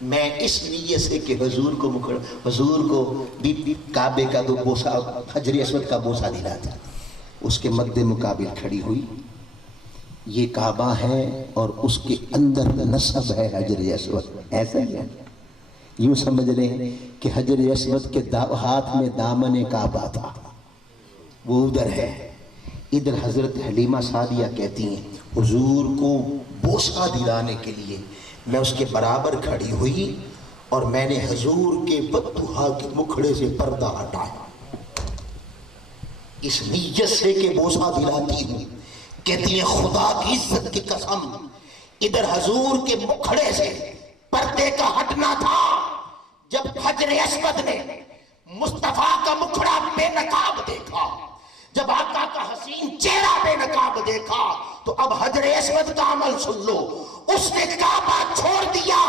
میں اس نیت سے کہ حضور کو کعبے کا دو بوسہ حجر اسود کا بوسہ دلاتا، اس کے مد مقابل کھڑی ہوئی، یہ کعبہ ہے اور اس کے اندر نصب ہے حجر اسود، ایسا ہی ہے، یوں سمجھ لیں کہ حجر اسود کے ہاتھ میں دامن کعبہ تھا، وہ ادھر ہے۔ ادھر حضرت حلیمہ سعدیہ کہتی ہیں حضور کو بوسہ دلانے کے لیے میں اس کے برابر کھڑی ہوئی اور میں نے حضور کے بددعا کے مکھڑے سے پردہ ہٹایا، اس نیت سے کہ بوسہ دلاتی ہوں۔ کہتی ہے خدا کی عزت کی قسم، ادھر حضور کے مکھڑے سے پردے کا ہٹنا تھا، جب حجر اسود نے مصطفیٰ کا مکھڑا بے نقاب دیکھا، جب آقا کا حسین چہرہ بے نقاب دیکھا، تو اب حجر اسود کا عمل سن لو، اس نے کعبہ چھوڑ دیا،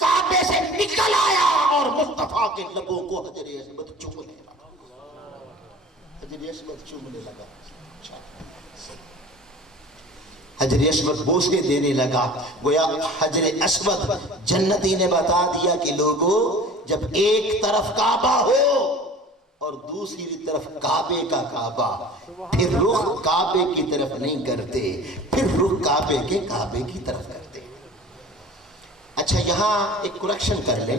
کعبے سے نکل آیا اور مصطفیٰ کے لبوں کو حجر اسود چومنے لگا، حجر اسود چومنے لگا، حجر اسود بوسے دینے لگا۔ گویا حجر اسود جنتی نے بتا دیا کہ لوگوں جب ایک طرف کعبہ ہو اور دوسری طرف کعبے کا کعبہ، پھر رخ کعبے کی طرف نہیں کرتے، پھر رخ کعبے کے کعبے کی طرف کرتے۔ اچھا یہاں ایک کریکشن کر لیں،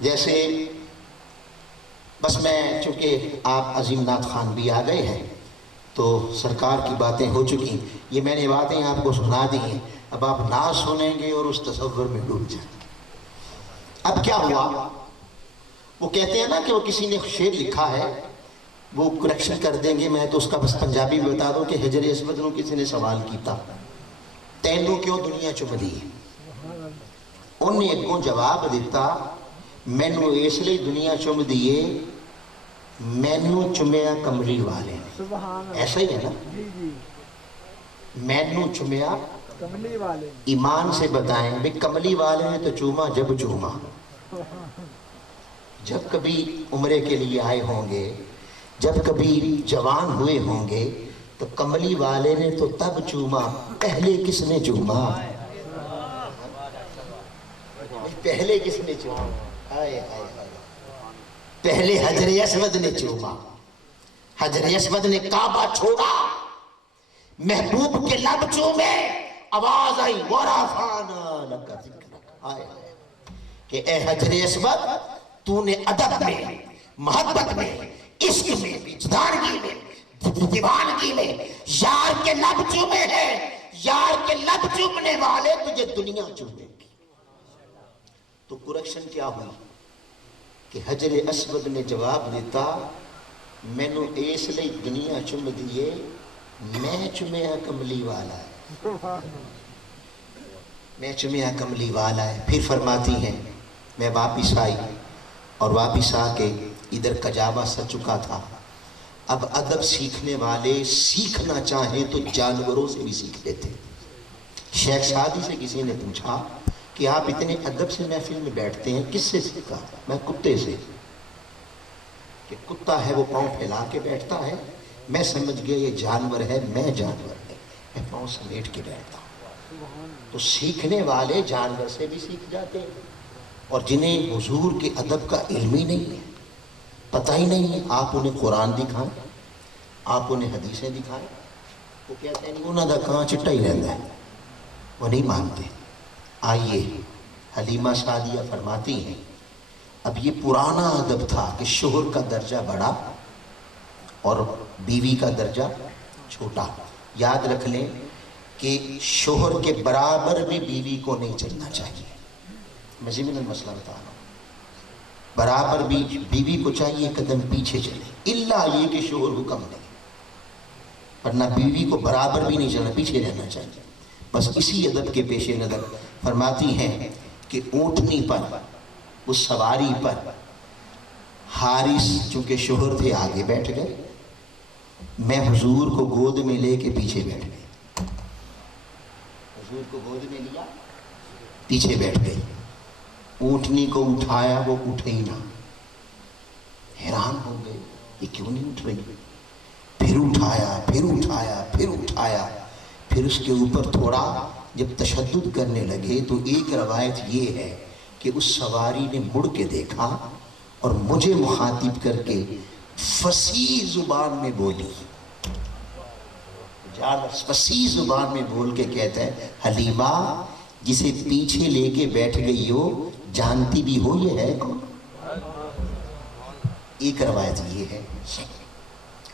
جیسے بس میں چونکہ آپ عظیم نعت خوان بھی آ گئے ہیں تو سرکار کی باتیں ہو چکی، یہ میں نے باتیں آپ کو سنا دی ہیں، اب آپ نعت سنیں گے اور اس تصور میں ڈوب جائیں گے۔ اب کیا ہوا، وہ کہتے ہیں نا کہ وہ کسی نے شعر لکھا ہے، وہ کریکشن کر دیں گے، میں تو اس کا بس پنجابی بتا دوں کہ حجر اسود نو کسی نے سوال کیتا تینوں کیوں دنیا چمدی ہے، انہیں اگوں جواب دیتا مینو اس لئے دنیا چم دیے مینو چمیا کملی والے نے، ایسا ہی ہے نا، مینو چمیا کملی والے، ایمان سے بتائیں بھی کملی والے نے تو چوما جب چوما، جب کبھی عمرے کے لیے آئے ہوں گے، جب کبھی جوان ہوئے ہوں گے تو کملی والے نے تو تب چوما، پہلے کس نے چوما، پہلے کس نے چوما، پہلے حجر اسود نے چوما، حجر اسود نے کعبہ چھوڑا، محبوب کے لب چومے، آواز آئی وَرَفَعْنَا لَكَ ذِكْرَكَ، کہ اے حجر اسود تو نے ادب میں، محبت میں، عشق میں، وجدانگی میں، دیوانگی میں یار کے لب چومے ہیں، یار کے لب چومنے والے تجھے دنیا چومے گی۔ تو کریکشن کیا ہوئی کہ حجر اسود نے جواب دیتا مینو اس لئے دنیا چم دیے میں چمیا کملی والا ہے، میں چمیا کملی والا ہے۔ پھر فرماتی ہیں میں واپس آئی اور واپس آ کے ادھر کجاوا سج چکا تھا، اب ادب سیکھنے والے سیکھنا چاہیں تو جانوروں سے بھی سیکھ لیتے۔ شیخ سعدی سے کسی نے پوچھا کہ آپ اتنے ادب سے محفل میں بیٹھتے ہیں، کس سے سیکھا؟ میں کتے سے، کہ کتا ہے وہ پاؤں پھیلا کے بیٹھتا ہے، میں سمجھ گیا یہ جانور ہے، میں جانور ہے، میں پاؤں سمیٹ کے بیٹھتا ہوں۔ تو سیکھنے والے جانور سے بھی سیکھ جاتے ہیں، اور جنہیں حضور کے ادب کا علم ہی نہیں ہے، پتہ ہی نہیں ہے، آپ انہیں قرآن دکھائیں، آپ انہیں حدیثیں دکھائیں، وہ کہتے ہیں انہوں نے کہاں چٹا ہی رہتا ہے، وہ نہیں مانتے۔ آئیے حلیمہ سعدیہ فرماتی ہیں اب یہ پرانا ادب تھا کہ شوہر کا درجہ بڑا اور بیوی کا درجہ چھوٹا، یاد رکھ لیں کہ شوہر کے برابر بھی بیوی کو نہیں چلنا چاہیے، میں ضمن المسئلہ بتا رہا ہوں، برابر بھی بیوی کو چاہیے قدم پیچھے چلے، الا یہ کہ شوہر حکم دے، ورنہ بیوی کو برابر بھی نہیں چلنا، پیچھے رہنا چاہیے۔ بس اسی ادب کے پیش نظر فرماتی ہیں کہ اونٹنی پر، اس سواری پر حارث چونکہ شوہر تھے آگے بیٹھ گئے، میں حضور کو گود میں لے کے پیچھے بیٹھ گئی، حضور کو گود میں لیا پیچھے بیٹھ گئی، اونٹنی کو اٹھایا وہ اٹھے ہی نہ، حیران ہو گئے یہ کیوں نہیں اٹھ رہی، پھر اٹھایا پھر اٹھایا پھر اٹھایا، پھر اس کے اوپر تھوڑا جب تشدد کرنے لگے تو ایک روایت یہ ہے کہ اس سواری نے مڑ کے دیکھا اور مجھے مخاطب کر کے فصیح زبان میں بولی، فصیح زبان میں بول کے کہتا ہے حلیمہ جسے پیچھے لے کے بیٹھ گئی ہو جانتی بھی ہو یہ ہے کون؟ ایک روایت یہ ہے،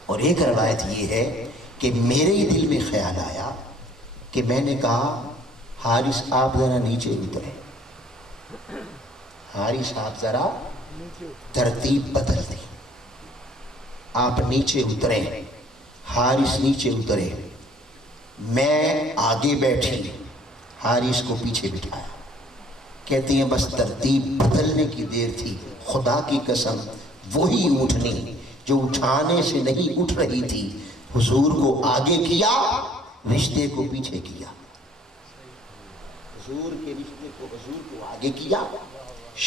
اور ایک روایت یہ ہے کہ میرے ہی دل میں خیال آیا کہ میں نے کہا حارث آپ ذرا نیچے اترے، حارث آپ ذرا ترتیب بدل دی، آپ نیچے اترے، حارث نیچے اترے، میں آگے بیٹھی، حارث کو پیچھے بٹھایا۔ کہتے ہیں بس ترتیب بدلنے کی دیر تھی، خدا کی قسم وہی اٹھنی جو اٹھانے سے نہیں اٹھ رہی تھی، حضور کو آگے کیا، رشتے کو پیچھے کیا، حضور کے رشتے کو حضور کو آگے کیا،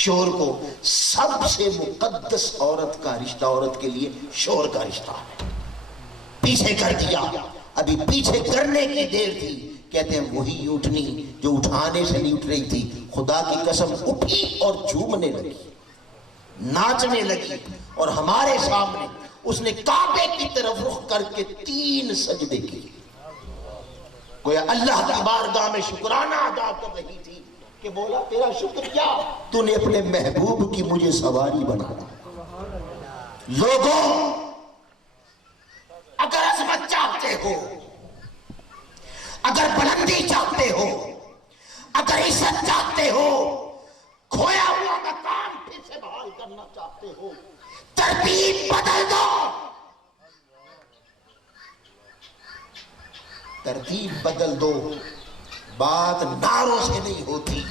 شور کو، سب سے مقدس عورت کا رشتہ عورت کے لیے شور کا رشتہ ہے، پیچھے کر دیا۔ ابھی پیچھے کرنے کی دیر تھی، کہتے ہیں وہی اٹھنی جو اٹھانے سے نہیں اٹھ رہی تھی، خدا کی قسم اٹھی اور جھومنے لگی، ناچنے لگی، اور ہمارے سامنے اس نے کعبے کی طرف رخ کر کے 3 سجدے کیے، گویا اللہ کی بارگاہ میں شکرانہ ادا کر رہی تھی کہ مولا تیرا شکریہ تو نے اپنے محبوب کی مجھے سواری بنایا۔ لوگوں اگر عظمت چاہتے ہو، اگر بلندی چاہتے ہو، اگر عزت چاہتے ہو، کھویا ہوا مقام پھر سے بحال کرنا چاہتے ہو، ترتیب بدل دو، ترتیب بدل دو۔ بات نعروں سے نہیں ہوتی،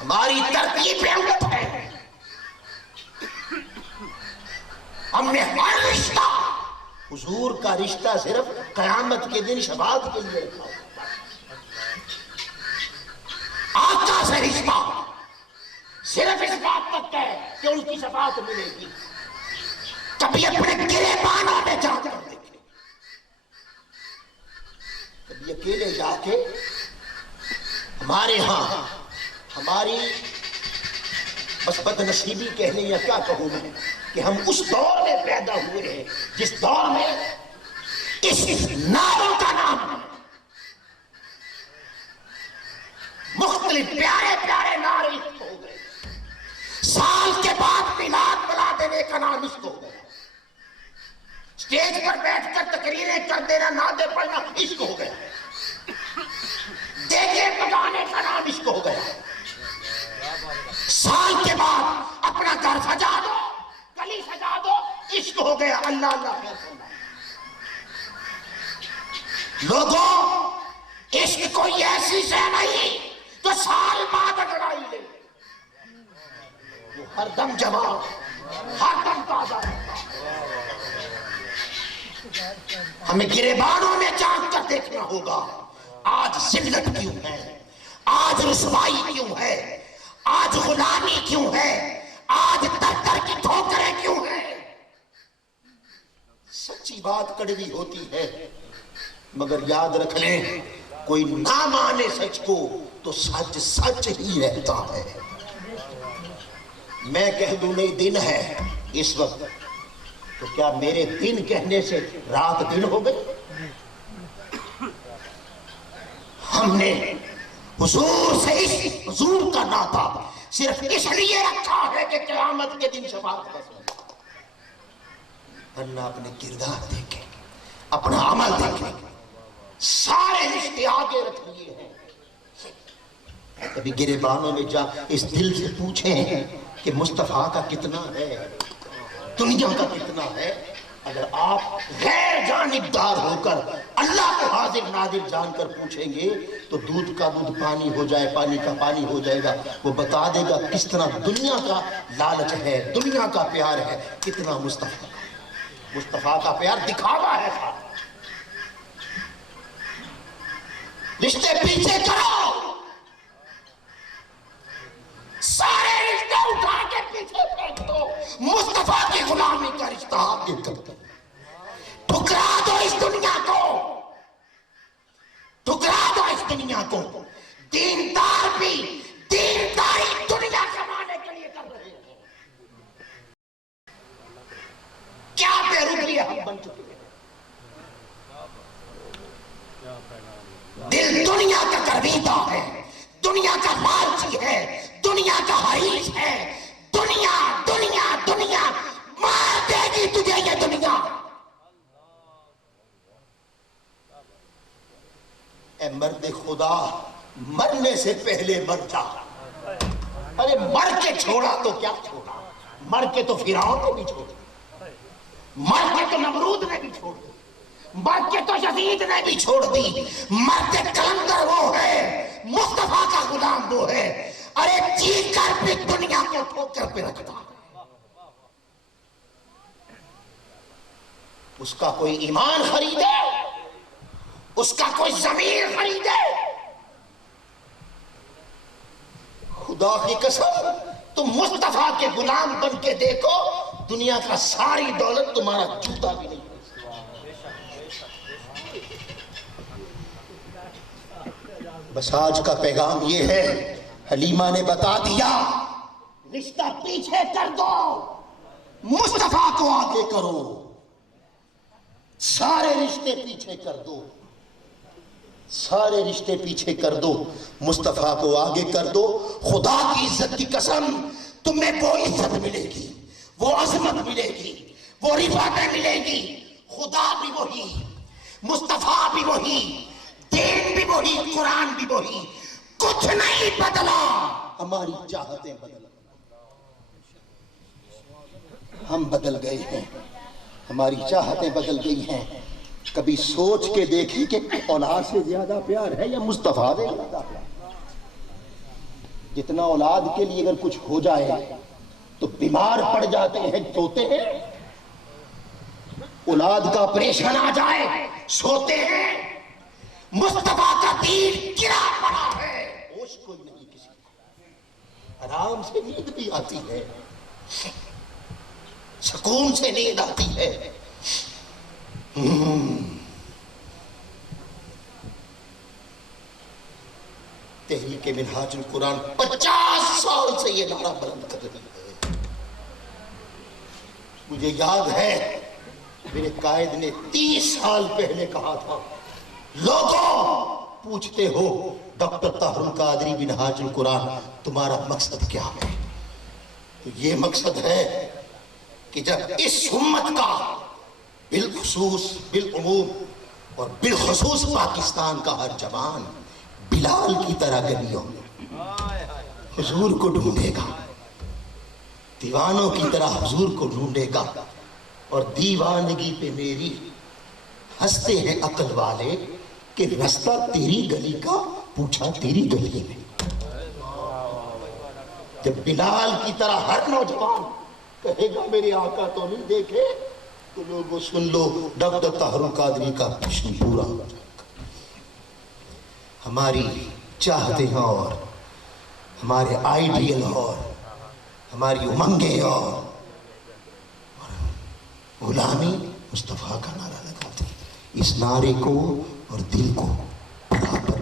ہماری ترتیب الٹ ہے۔ ہم نے ہر رشتہ، حضور کا رشتہ صرف قیامت کے دن شفاعت کے لیے رکھا ہوا، آقا سے رشتہ صرف اس بات تک ہے کہ ان کی شفاعت ملے گی۔ کبھی اپنے گریبانوں میں جا کر دیکھیں، کبھی اکیلے جا کے، ہمارے ہاں ہماری بس بدنصیبی کہنے یا کیا کہوں میں کہ ہم اس دور میں پیدا ہوئے ہیں جس دور میں اس ناروں کا نام مختلف پیارے پیارے نعرے عشق ہو گئے، سال کے بعد میلاد بنا دینے کا نام عشق ہو گیا، اسٹیج پر بیٹھ کر تقریریں کر دینا، نعتیں پڑھنا عشق ہو گیا، دیگے بجانے کا نام عشق ہو گیا، سال کے بعد اپنا گھر سجا دو، گلی سجا دو، عشق ہو گیا۔ اللہ اللہ خیر کرنا۔ لوگوں عشق کوئی ایسی شے نہیں جو سال بعد اگرائی لے، وہ ہر دم جمع، ہر دم تازہ رہتا۔ ہمیں گریبانوں میں جھانک کر دیکھنا ہوگا، آج ذلت کیوں ہے، آج رسوائی کیوں ہے، آج غلامی کیوں ہے، آج در کی ٹھوکریں کیوں ہیں۔ سچی بات کڑوی ہوتی ہے، مگر یاد رکھ لیں کوئی نہ مانے سچ کو تو سچ سچ ہی رہتا ہے۔ میں کہہ دوں نہیں دن ہے اس وقت، تو کیا میرے دن کہنے سے رات دن ہو گئی؟ ہم نے حضور سے اس حضور کا ناطہ صرف اس لیے رکھا ہے کہ قیامت کے دن شفاعت کا سوال، ورنہ اپنے کردار دیکھیں، اپنا عمل دیکھیں، سارے رشتے آگے رکھ لیے ہیں۔ کبھی گریبانوں میں جا اس دل سے پوچھیں کہ مصطفیٰ کا کتنا ہے، دنیا کا کتنا ہے۔ اگر آپ غیر جانبدار ہو کر اللہ کو حاضر ناظر جان کر پوچھیں گے تو دودھ کا دودھ پانی ہو جائے، پانی کا پانی ہو جائے گا۔ وہ بتا دے گا کس طرح دنیا کا لالچ ہے، دنیا کا پیار ہے، کتنا مصطفیٰ کا پیار دکھاوا ہے۔ رشتے پیچھے کرو، سارے رشتے اٹھا کے پیچھے پھینک دو، مصطفیٰ کی غلامی کا رشتہ آگے کر دو۔ ٹھکرا دو اس دنیا کو، ٹھکرا دو اس دنیا کو۔ دیندار بھی لیے ہم بن چکے ہیں. دل دنیا کا گرویدہ ہے، دنیا کا لالچی ہے، دنیا کا حریص ہے. دنیا دنیا دنیا مار دے گی تجھے یہ دنیا. اے مرد خدا، مرنے سے پہلے مر جا. ارے مر کے چھوڑا تو کیا چھوڑا، مر کے تو فرعون نے بھی چھوڑ دی، مر کے تو نمرود نے بھی چھوڑ دی، مر کے تو یزید نے بھی چھوڑ دی. مرد کلندر وہ ہے، مصطفیٰ کا غلام وہ ہے. ارے جی کر بھی دنیا کو ٹھوکر پہ رکھتا. اس کا کوئی ایمان خریدے، اس کا کوئی ضمیر خریدے. خدا کی قسم تم مصطفیٰ کے غلام بن کے دیکھو، دنیا کا ساری دولت تمہارا جوتا بھی نہیں. بس آج کا پیغام یہ ہے، حلیمہ نے بتا دیا، رشتہ پیچھے کر دو، مصطفیٰ کو آگے کرو. سارے رشتے پیچھے کر دو، سارے رشتے پیچھے کر دو، مصطفیٰ کو آگے کر دو. خدا کی عزت کی قسم تمہیں وہ عزت ملے گی، وہ عظمت ملے گی، وہ رفعت ملے گی. خدا بھی وہی، مصطفیٰ بھی وہی، دین بھی وہی، قرآن بھی وہی. کچھ نہیں بدلا، ہماری چاہتیں بدل. ہم بدل گئے ہیں، ہماری چاہتیں بدل گئی ہیں. کبھی سوچ کے دیکھیں کہ اولاد سے زیادہ پیار ہے یا مصطفیٰ سے زیادہ پیار. جتنا اولاد کے لیے اگر کچھ ہو جائے تو بیمار پڑ جاتے ہیں، سوتے ہیں. اولاد کا آپریشن آ جائے سوتے ہیں. مصطفیٰ کا دین گرا پڑا ہے، ہوش کوئی نہیں کسی کو. آرام سے نیند بھی آتی ہے، سکون سے نیند آتی ہے. تحریک منہاج القرآن 50 سال سے یہ نعرہ بلند کر رہی ہے. مجھے یاد ہے میرے قائد نے 30 سال پہلے کہا تھا، لوگوں پوچھتے ہو ڈاکٹر طاہر القادری منہاج القرآن تمہارا مقصد کیا ہے؟ تو یہ مقصد ہے کہ جب اس امت کا بالخصوص بالعموم اور بالخصوص پاکستان کا ہر جوان بلال کی طرح گلیوں میں حضور کو ڈھونڈے گا، دیوانوں کی طرح حضور کو ڈھونڈے گا. اور دیوانگی پہ میری ہنستے ہیں عقل والے کہ رستہ تیری گلی کا پوچھا تیری گلی میں. جب بلال کی طرح ہر نوجوان کہے گا میرے آقا تو نہیں دیکھے، تو لوگوں سن لو ڈاکٹر طاہر القادری کا مشن پورا ہو جائے گا. ہماری چاہتیں اور ہمارے آئیڈیل اور ہماری امنگیں اور غلامی مصطفیٰ کا نعرہ لگاتے. اس نعرے کو اور دل کو برابر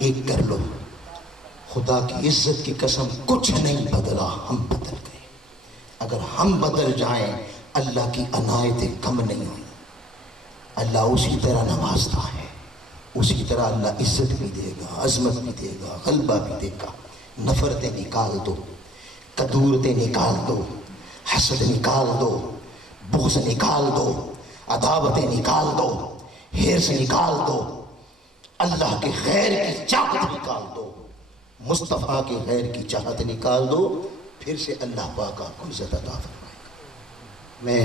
ایک کر لو. خدا کی عزت کی قسم کچھ نہیں بدلا، ہم بدل گئے. اگر ہم بدل جائیں اللہ کی عنایتیں کم نہیں ہوئی. اللہ اسی طرح نوازتا ہے، اسی طرح اللہ عزت بھی دے گا، عظمت بھی دے گا، غلبہ بھی دے گا. نفرتیں نکال دو، کدورتیں نکال دو، حسد نکال دو، بغض نکال دو، عداوتیں نکال دو، حرص نکال دو، اللہ کے خیر کی چاہت نکال دو، مصطفیٰ کے خیر کی چاہت نکال دو. پھر سے اللہ پاک آپ کو عزت عطا فرمائے گا. میں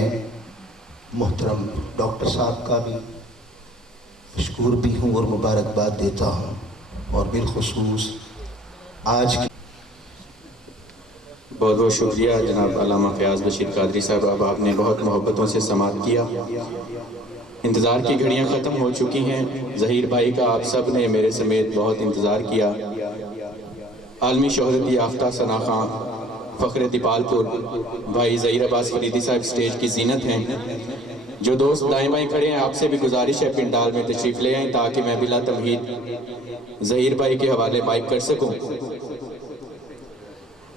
محترم ڈاکٹر صاحب کا بھی مشکور بھی ہوں اور مبارکباد دیتا ہوں، اور بالخصوص آج کی بہت بہت شکریہ جناب علامہ فیاض بشیر قادری صاحب. اب آپ نے بہت محبتوں سے سماعت کیا. انتظار کی گھڑیاں ختم ہو چکی ہیں. ظہیر بھائی کا آپ سب نے میرے سمیت بہت انتظار کیا. عالمی شہرت یافتہ ثنا خان فخر دیپال پور بھائی ظہیر عباس فریدی صاحب سٹیج کی زینت ہیں. جو دوست دائیں بائیں کھڑے ہیں آپ سے بھی گزارش ہے پنڈال میں تشریف لے آئیں تاکہ میں بلا تمہید ظہیر بھائی کے حوالے مائک کر سکوں.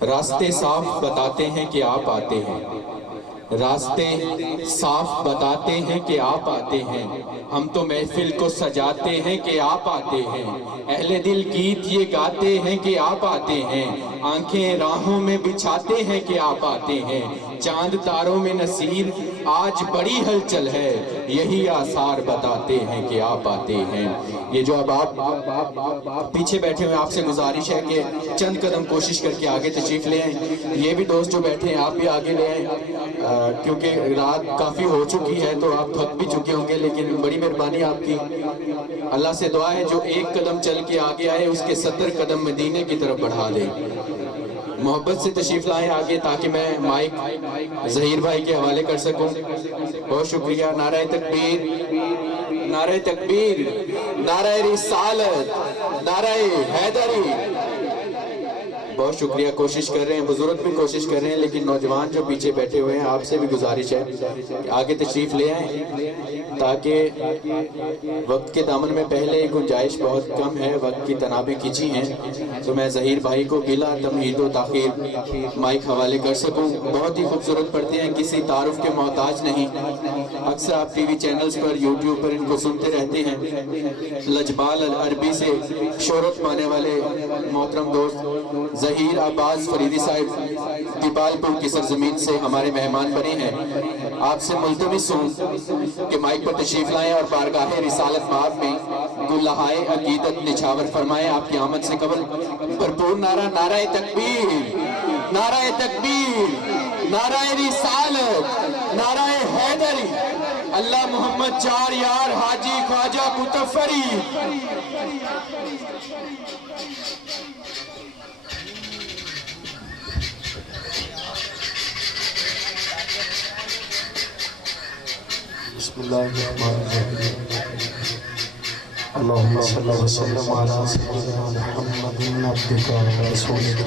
راستے صاف بتاتے ہیں کہ آپ آتے ہیں، راستے صاف بتاتے ہیں کہ آپ آتے ہیں، ہم تو محفل کو سجاتے ہیں کہ آپ آتے ہیں، اہل دل گیت یہ گاتے ہیں کہ آپ آتے ہیں، آنکھیں راہوں میں بچھاتے ہیں کہ آپ آتے ہیں، چاند تاروں میں نصیر آج بڑی ہلچل ہے، یہی آثار بتاتے ہیں کہ آپ آتے ہیں۔ یہ جو اب آپ پیچھے بیٹھے ہوئے، آپ سے گزارش ہے کہ چند قدم کوشش کر کے آگے تشریف لے آئیں۔ یہ بھی دوست جو بیٹھے ہیں آپ بھی آگے لے آئیں، کیونکہ رات کافی ہو چکی ہے تو آپ تھک بھی چکے ہوں گے، لیکن بڑی مہربانی آپ کی۔ اللہ سے دعا ہے جو ایک قدم چل کے آگے آئے اس کے 70 قدم مدینے کی طرف بڑھا دے۔ محبت سے تشریف لائیں آگے تاکہ میں مائک ظہیر بھائی کے حوالے کر سکوں۔ بہت شکریہ۔ نعرہ تکبیر، نعرہ تکبیر، نعرہ رسالت، نعرہ حیدری۔ بہت شکریہ۔ کوشش کر رہے ہیں، بزرگ بھی کوشش کر رہے ہیں، لیکن نوجوان جو پیچھے بیٹھے ہوئے ہیں آپ سے بھی گزارش ہے کہ آگے تشریف لے آئیں تاکہ وقت کے دامن میں پہلے گنجائش بہت کم ہے، وقت کی تنابیں کھینچی ہیں، تو میں ظہیر بھائی کو بلا تمہید و تاخیر مائک حوالے کر سکوں۔ بہت ہی خوبصورت پڑھتے ہیں، کسی تعارف کے محتاج نہیں۔ اکثر آپ ٹی وی چینلز پر، یوٹیوب پر ان کو سنتے رہتے ہیں۔ لجبال العربی سے شہرت پانے والے محترم دوست ظہیر عباس فریدی صاحب دیپال پور کی سرزمین سے ہمارے مہمان بنے ہیں۔ آپ سے ملتمس ہوں کہ مائک پر تشریف لائیں اور بارگاہ رسالت باب میں گلہائے عقیدت نچھاور فرمائیں۔ آپ کی آمد سے قبل بھرپور نعرہ، نعرہ تکبیر، نعرہ تکبیر، نعرہ رسالت، نعرہ حیدری، اللہ محمد چار یار حاجی خواجہ متفری۔ بسم اللہ الرحمن الرحیم۔ اللہم صلی وسلم علی سیدنا محمد عبدک و رسولک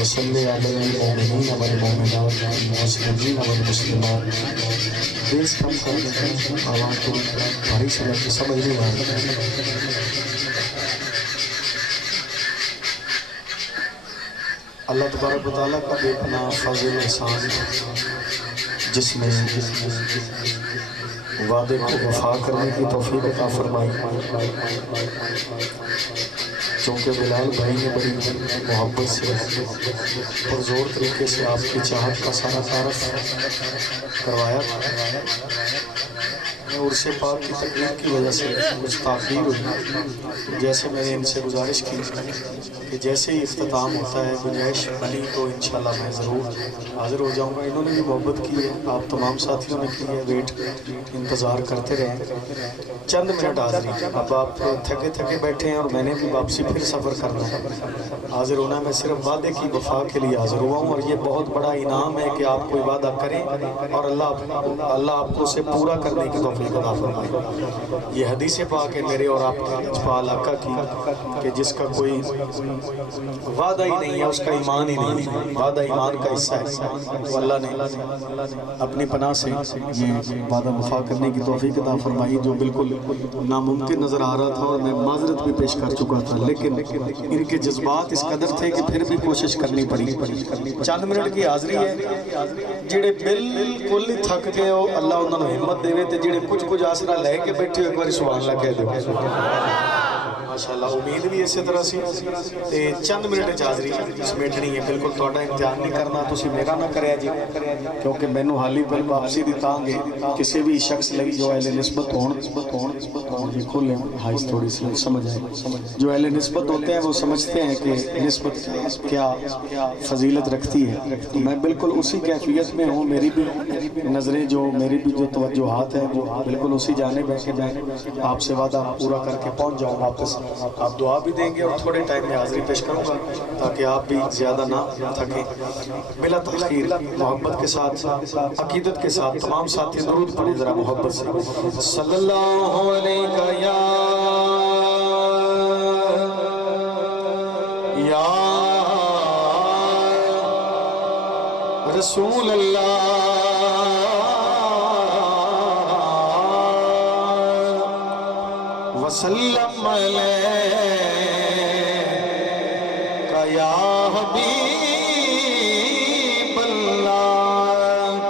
وصلی علی المؤمنین والمؤمنات والمسلمین والمسلمات۔ بیس کم کر دیتے ہیں، آوان کو بھاری سمجھ کے سمجھ نہیں آئے۔ اللہ تبارک و تعالیٰ کا بے پناہ فضل احسان جس میں وعدے کو وفا کرنے کی توفیق عطا فرمائی۔ چونکہ بلال بھائی نے بڑی محبت سے پرزور طریقے سے آپ کی چاہت کا سارا تعارف کروایا، میں عرص پاک کی تقریب کی وجہ سے کچھ تاخیر ہوئی۔ جیسے میں نے ان سے گزارش کی کہ جیسے ہی اختتام ہوتا ہے گنجائش بنی تو انشاءاللہ میں ضرور حاضر ہو جاؤں گا۔ انہوں نے بھی محبت کی ہے، آپ تمام ساتھیوں نے کی ہے، ویٹ انتظار کرتے رہیں۔ چند منٹ حاضری، اب آپ تھکے تھکے بیٹھے ہیں اور میں نے بھی واپسی پھر سفر کرنا ہے، حاضر ہونا ہے۔ میں صرف وعدے کی وفا کے لیے حاضر ہوا ہوں، اور یہ بہت بڑا انعام ہے کہ آپ کوئی وعدہ کریں اور اللہ آپ کو اسے پورا کرنے کی توفیق عطا فرمائے۔ یہ حدیث پاک ہے میرے اور آپ کے لجپال آقا کی کہ جس کا کوئی وعدہ ہی نہیں ہے اس کا ایمان ہی نہیں ہے، وعدہ ایمان کا حصہ ہے۔ تو اللہ نے اپنی پناہ سے یہ وعدہ وفا کرنے کی توفیق عطا فرمائی، جو بالکل ناممکن نظر آ رہا تھا اور میں معذرت بھی پیش کر چکا تھا، لیکن ان کے جذبات اس قدر تھے کہ پھر بھی کوشش کرنی پڑی۔ چند منٹ کی حاضری ہے، جڑے بالکل ہی تھک گئے ہو اللہ انہوں نے ہمت دے تے جڑے کچھ آسرا لے کے بیٹھے ایک بار سبحان اللہ کہہ دو۔ ماشاءاللہ امید بھی اسی طرح سی تے چند منٹ حاضری سمیٹنی ہے، بالکل تہاڈا امتحان نہیں کرنا، تسی میرا نہ کریا جی، کیونکہ مینوں حالی بل واپسی دی تانگے کسی بھی شخص لئی جو اہل نسبت ہون جی کھولیں ہائز تھوڑی سی سمجھ آئے۔ جو اہل نسبت ہوتے ہیں وہ سمجھتے ہیں کہ نسبت کیا فضیلت رکھتی ہے، تو میں بالکل اسی کیفیت میں ہوں۔ میری بھی نظریں میری بھی جو توجہات ہیں وہ بالکل اسی جانب ہے کہ میں آپ سے وعدہ پورا کر کے پہنچ جاؤں واپس۔ آپ دعا بھی دیں گے اور تھوڑے ٹائم میں حاضری پیش کروں گا تاکہ آپ بھی زیادہ نہ تھکیں۔ بلا تاخیر محبت کے ساتھ، عقیدت کے ساتھ تمام ساتھی درود پڑھیں ذرا محبت سے۔ صلی اللہ علیہ یا رسول اللہ وسلم علیہ یا حبیب اللہ۔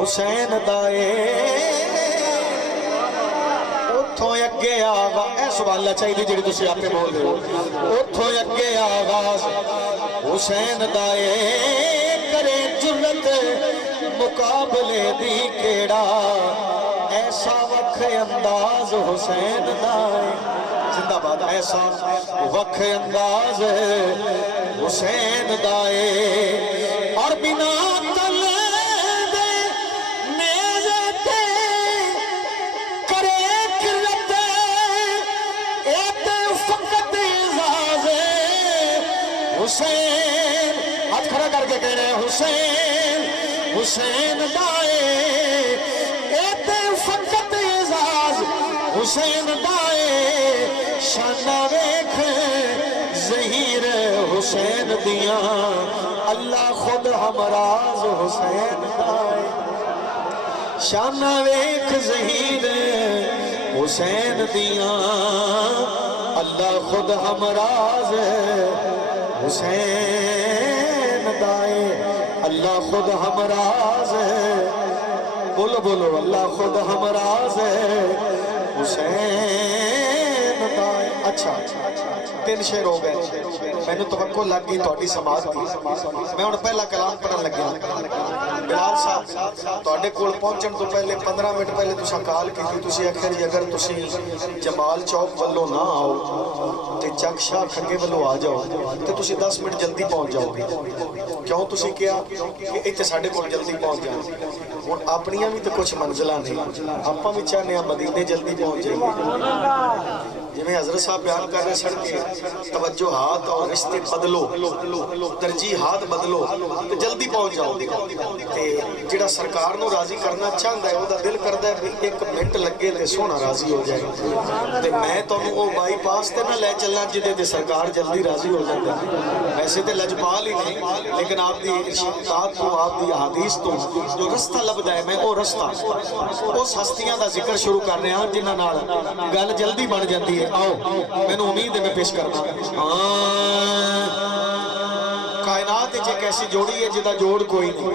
حسین دائے اتھوں اگے آغاز اے سبحان اللہ چاہیے جڑی تسی آپ پہ بول رہے ہو اتھوں اگے آغاز حسین دائے کرے جرت مقابلے دی کیڑا ایسا وکھ انداز حسین دائے زندہ باد ایسا وکھ انداز حسین دائے اور بنا تل دے نیزے تے کرے کرت ایتے فقط اعزاز حسین ہاتھ کھڑا کر کے کہہ رہے ہیں حسین حسین دائے ایتے فقط اعزاز حسین دائے شانہ ویکھ ظہیر حسین دیاں اللہ خود ہمراز حسین دائے شانہ ویکھ ظہیر حسین دیاں اللہ خود ہمراز حسین دائے اللہ خود ہمراز بولو بولو اللہ خود ہمراز حسین دائے اچھا 3 شعر ہو گئے میں نے توقع لگ گئی توڑی سماعت کی میں انہوں پہلا کلام پڑھن لگ گیا بلال صاحب توڑے کول پہنچن تو پہلے 15 منٹ پہلے تُسا کال کی تھی تُسی اکھر جی اگر تُسی جمال چوک والو نہ آؤ تے چک شاہ کھنگے والو آ جاؤ تے تُسی 10 منٹ جلدی پہنچ جاؤ گے کیوں تُسی کیا کہ ایتے ساڑھے کول جلدی پہنچ جاؤ اور اپنیاں بھی تو کچھ منزلہ نہیں اپا بھی چاہنے ہیں مدینے جلدی پہنچ جائیں جنہیں حضرت صاحب بیان کر رہے سڑ کے توجہات اور رشتے بدلو ترجیحات بدلو تو جلدی پہنچ جاؤ تے جڑا سرکار نو راضی کرنا چاہتا ہے وہ دا دل کرتا ہے بھی 1 منٹ لگے تے سونا راضی ہو جائے تے میں تو وہ بائی پاس تے نہ لے چلنا جدے تے سرکار جلدی راضی ہو جاتا ہے ویسے تے لجپال ہی نہیں لیکن آپ دی ارشادات تو آپ دی احادیث تو جو رستہ لبدا ہے میں وہ رستہ اس ہستیاں دا ذکر شروع کر رہے ہیں جنہاں نال گل جلدی بن جاتی ہے آؤ میں نے امید ہے میں پیش کرنا کائنات ایک ایسی جوڑی ہے جدا جوڑ کوئی نہیں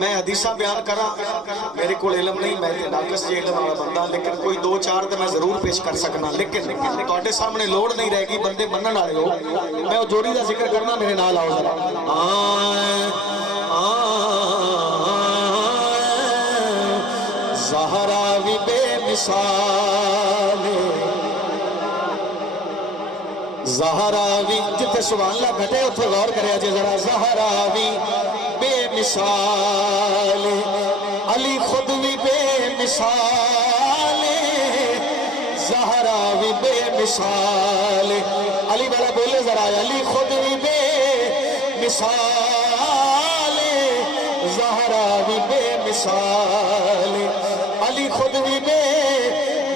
میں حدیثہ بیان کرا میرے کو علم نہیں میں ناقص جی علم والا بندہ لیکن کوئی 2-4 تو میں ضرور پیش کر سکنا لیکن توڑے سامنے لوڑ نہیں رہے گی بندے منن آئے ہو میں وہ جوڑی دا ذکر کرنا میرے نال آؤ ذرا زہرا بھی بے مثال زہرا بھی جتے سبحان اللہ گھٹے اتھے غور کرے آجے ذرا زہرا بھی بے مثال علی خود بھی بے مثال زہرا بھی بے مثال علی والا بولے ذرا علی خود بھی بے مثال زہرا بھی بے مثال علی خود بھی بے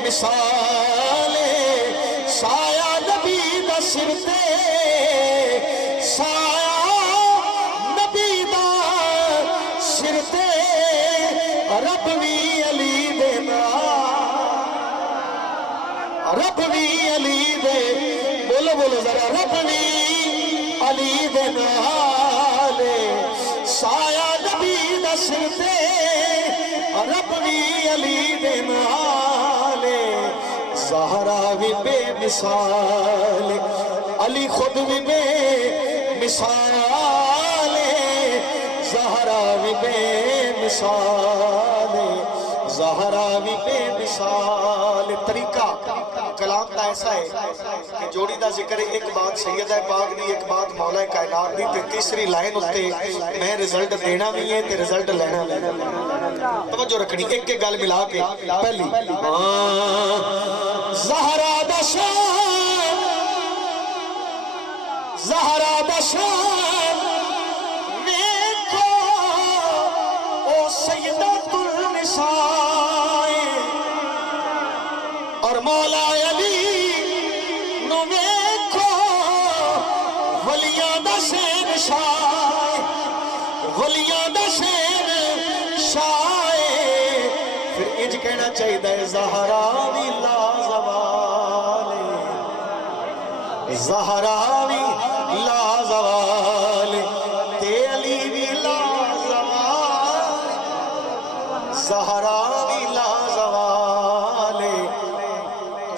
مثال سایہ نبی دا سر تے سایہ نبی دا سر تے رب بھی علی دینا رب بھی علی دے بولو بولو ذرا رب بھی علی دینا سایہ نبی دا سر تے رب بھی علی دینا زہرا بھی بے مثال علی خود بھی بے مثال زہرا بھی بے مثال زہرا بھی بے مثال طریقہ کلام کا ایسا ہے کہ جوڑی دا ذکر ہے ایک بات سیدہ پاک دی ایک بات مولا کائنات دی تے تیسری لائن ہوتے میں رزلٹ دینا بھی ہے تے رزلٹ لینا بھی ہے توجہ رکھنی ایک کے گل ملا کے پہلی زہرا دا شان زہرا دا شان میکو او سیدۃ النساء اور مولا علی نو میکو ولیاں دا شین شاہ ولیاں دا شین شاہ پھر انج کہنا چاہیے دے زہرا بھی لازوال زہرا بھی لازوال تے علی بھی لازوال